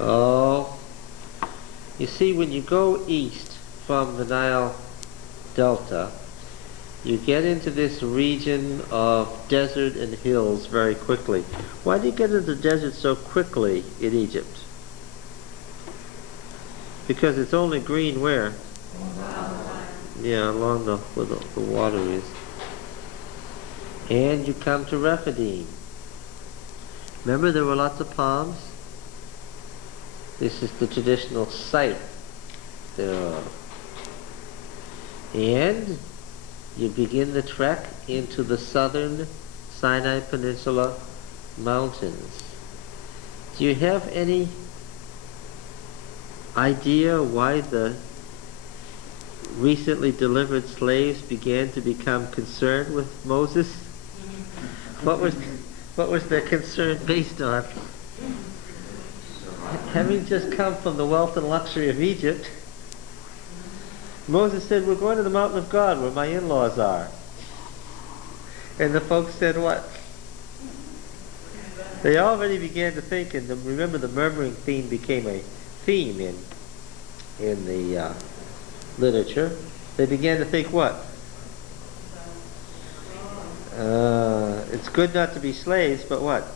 Oh, you see, when you go east from the Nile Delta, you get into this region of desert and hills very quickly. Why do you get into the desert so quickly in Egypt? Because it's only green where? Yeah, along where the water is. And you come to Rephidim. Remember there were lots of palms? This is the traditional site thereof. And you begin the trek into the southern Sinai Peninsula mountains. Do you have any idea why the recently delivered slaves began to become concerned with Moses? What was their concern based on? Having just come from the wealth and luxury of Egypt, Moses said, "We're going to the mountain of God where my in-laws are." And the folks said what? They already began to think, and remember the murmuring theme became a theme in the literature. They began to think what? It's good not to be slaves, but what?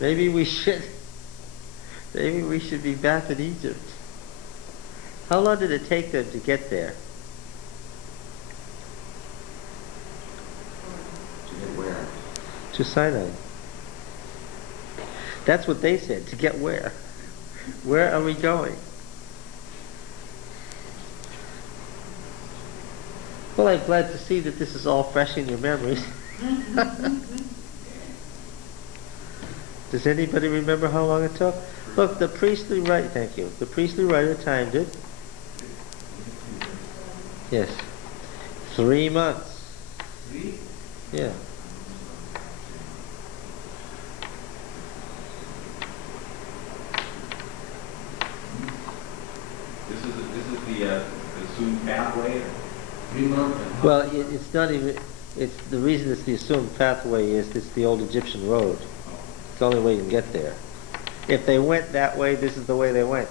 Maybe we should be back in Egypt. How long did it take them to get there? To get where? To Sinai. That's what they said. To get where? Where are we going? Well, I'm glad to see that this is all fresh in your memories. Does anybody remember how long it took? Look, the priestly writer, thank you. The priestly writer timed it. Yes. 3 months. 3? Yeah. This is the assumed pathway. 3 months. Well, it's not even. It's the reason it's the assumed pathway is it's the old Egyptian road. It's the only way you can get there. If they went that way, this is the way they went.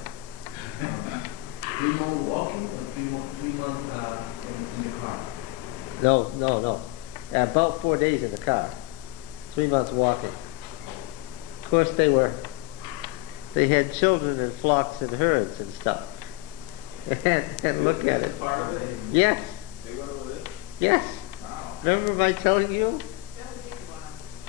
3 months walking or 3 months in the car? No. About 4 days in the car. 3 months walking. Of course, they had children and flocks and herds and stuff. And look at it. Part of it. Yes. They went over this. Yes. Wow. Remember my telling you?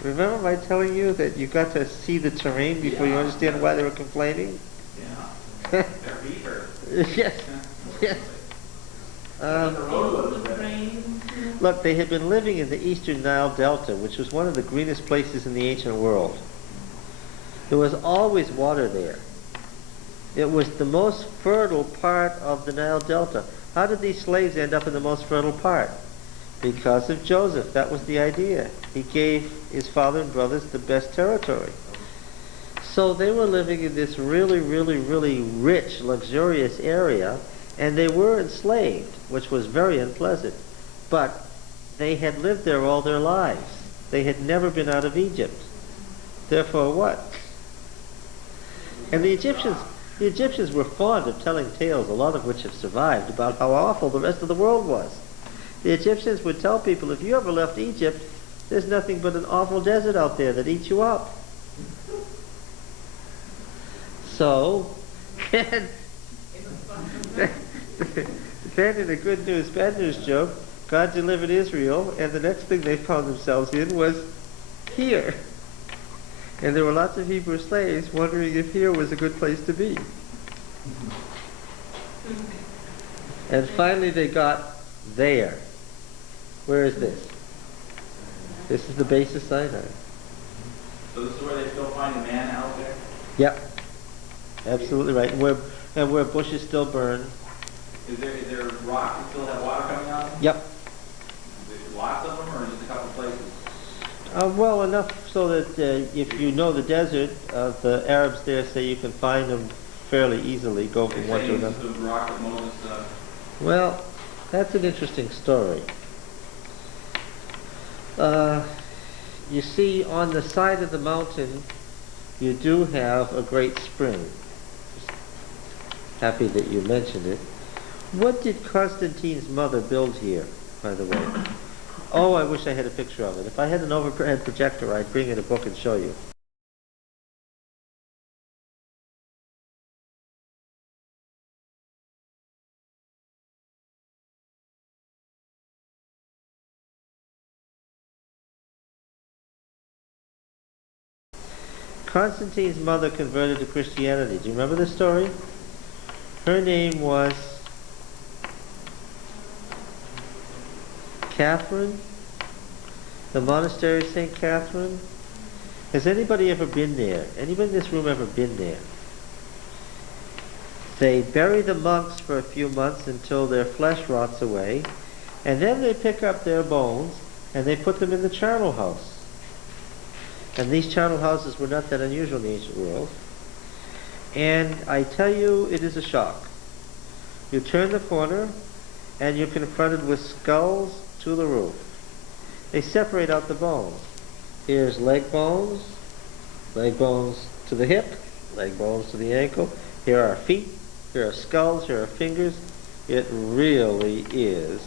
Remember my telling you that you got to see the terrain before you understand why they were complaining? Yeah. They're beaver. Yes. Yes. The road was Look, they had been living in the eastern Nile Delta, which was one of the greenest places in the ancient world. There was always water there. It was the most fertile part of the Nile Delta. How did these slaves end up in the most fertile part? Because of Joseph. That was the idea. He gave his father and brothers the best territory. So they were living in this really, really, really rich, luxurious area, and they were enslaved, which was very unpleasant. But they had lived there all their lives. They had never been out of Egypt. Therefore what? And the Egyptians were fond of telling tales, a lot of which have survived, about how awful the rest of the world was. The Egyptians would tell people, if you ever left Egypt, there's nothing but an awful desert out there that eats you up. So, then in a good news, bad news joke, God delivered Israel, and the next thing they found themselves in was here. And there were lots of Hebrew slaves wondering if here was a good place to be. And finally they got there. Where is this? This is the base of Sinai. So this is where they still find the man out there? Yep. Absolutely right. And where bushes still burn. Is there rocks that still have water coming out of them? Yep. Is there lots of them or just a couple places? Well, enough so that if you know the desert, the Arabs there say you can find them fairly easily, go from one to another. The rock that Moses... Well, that's an interesting story. You see, on the side of the mountain you do have a great spring. Happy that you mentioned it. What did Constantine's mother build here, by the way? Oh, I wish I had a picture of it. If I had an overhead projector, I'd bring in a book and show you. Constantine's mother converted to Christianity. Do you remember the story? Her name was Catherine. The Monastery of St. Catherine. Has anybody ever been there? Anybody in this room ever been there? They bury the monks for a few months until their flesh rots away, and then they pick up their bones and they put them in the charnel house. And these charnel houses were not that unusual in the ancient world. And I tell you, it is a shock. You turn the corner and you're confronted with skulls to the roof. They separate out the bones. Here's leg bones to the hip, leg bones to the ankle. Here are feet, here are skulls, here are fingers. It really is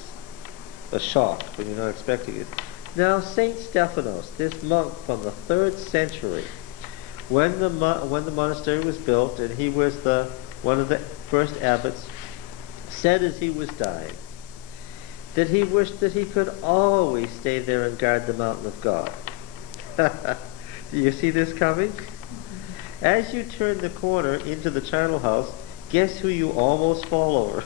a shock when you're not expecting it. Now, Saint Stephanos, this monk from the 3rd century, when the monastery was built, and he was one of the first abbots, said as he was dying that he wished that he could always stay there and guard the mountain of God. Do you see this coming? As you turn the corner into the charnel house, guess who you almost fall over?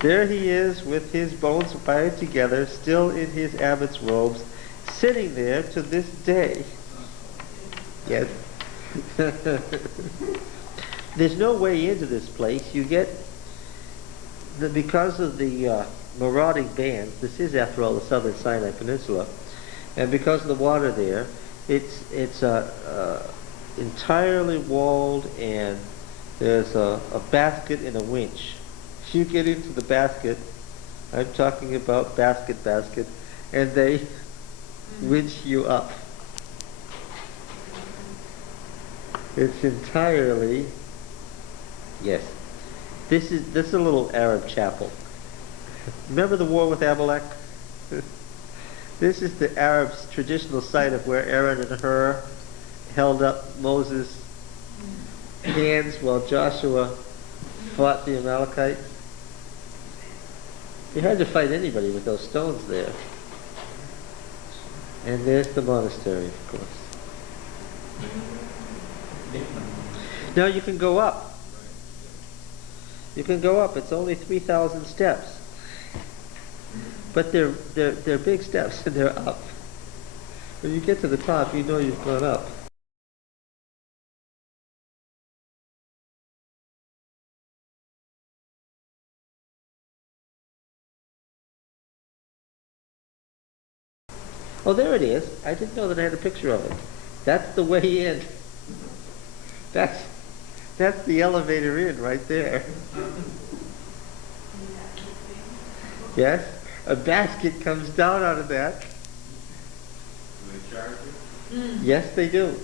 There he is with his bones wired together, still in his abbot's robes, sitting there to this day. Yes. There's no way into this place. You get, because of the marauding bands, this is after all the southern Sinai Peninsula, and because of the water there, it's entirely walled, and there's a basket and a winch. You get into the basket, I'm talking about basket, and they winch you up. It's entirely, yes. This is a little Arab chapel. Remember the war with Amalek? This is the Arabs' traditional site of where Aaron and Hur held up Moses' hands while Joshua fought the Amalekites. You had to fight anybody with those stones there. And there's the monastery, of course. Now you can go up. You can go up. It's only 3,000 steps. But they're big steps, and they're up. When you get to the top, you know you've gone up. Oh, there it is. I didn't know that I had a picture of it. That's the way in. That's the elevator in right there. Yes? A basket comes down out of that. Do they charge you? Yes, they do.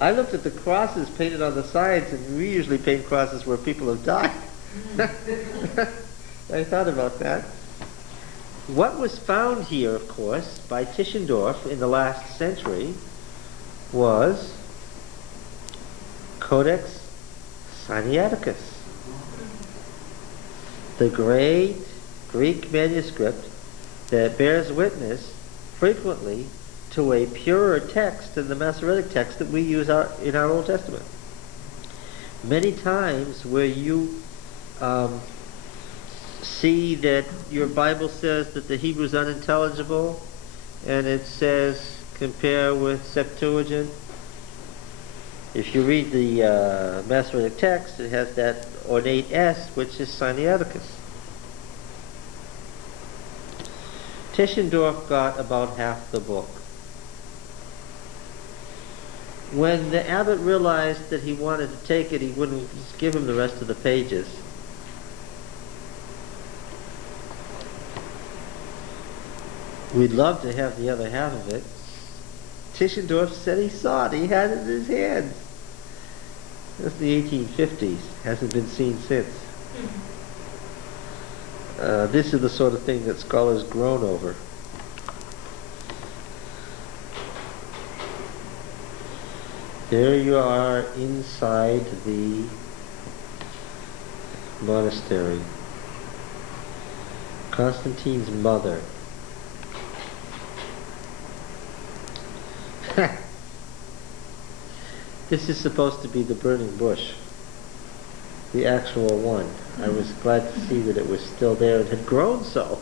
I looked at the crosses painted on the sides, and we usually paint crosses where people have died. I thought about that. What was found here, of course, by Tischendorf in the last century was Codex Sinaiticus, the great Greek manuscript that bears witness frequently to a purer text than the Masoretic text that we use in our Old Testament. Many times where you see that your Bible says that the Hebrew is unintelligible, and it says compare with Septuagint. If you read the Masoretic text, it has that ornate S, which is Sinaiticus. Tischendorf got about half the book. When the abbot realized that he wanted to take it, he wouldn't give him the rest of the pages. We'd love to have the other half of it. Tischendorf said he saw it. He had it in his hands. That's the 1850s. Hasn't been seen since. This is the sort of thing that scholars groan over. There you are inside the monastery. Constantine's mother. This is supposed to be the burning bush. The actual one. I was glad to see that it was still there and had grown so.